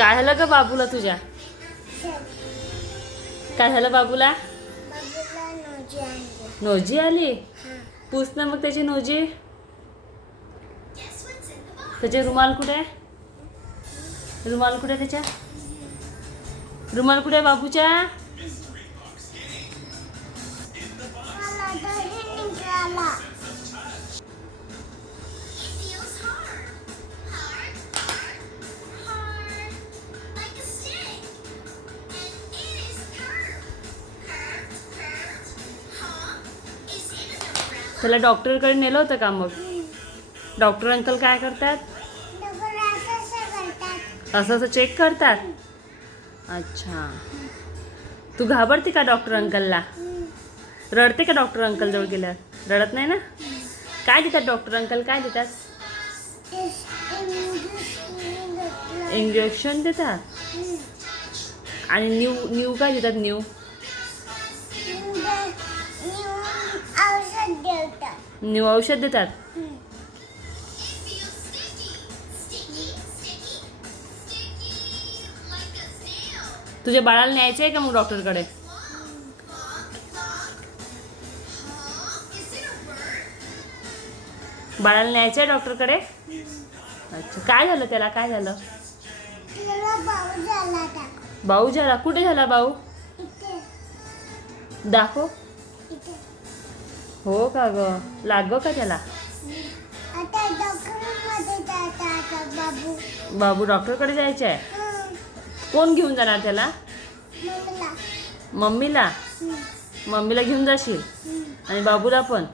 काय झालं ग बाबूला तुझ्या? काय झालं बाबूला? नोजी आली? पूछ ना मग त्याची नोजी. त्याचे रुमाल कुठे आहे? रुमाल कुठे आहे त्याच्या? रुमाल कुठे आहे बाबूच्या? त्याला डॉक्टरकडे नेलं होतं का मग? डॉक्टर अंकल काय करतात? असं असं चेक करतात. अच्छा, तू घाबरते का डॉक्टर अंकलला? रडते का डॉक्टर अंकल जवळ गेल्यावर? रडत नाही ना? काय देतात डॉक्टर अंकल, काय देतात? इंजेक्शन देतात. आणि न्यू काय देतात? न्यू औषध देतात. तुझ्या बाळाला न्यायचं आहे का मग डॉक्टरकडे? बाळाला न्यायचं आहे डॉक्टरकडे? अच्छा, काय झालं त्याला? काय झालं? भाऊ झाला? कुठे झाला भाऊ? दाखव. हो का ग? लाग का त्याला? बाबू डॉक्टरकडे जायचं आहे. कोण घेऊन जाणार त्याला? मम्मीला. मम्मीला घेऊन जाशील आणि बाबूला पण.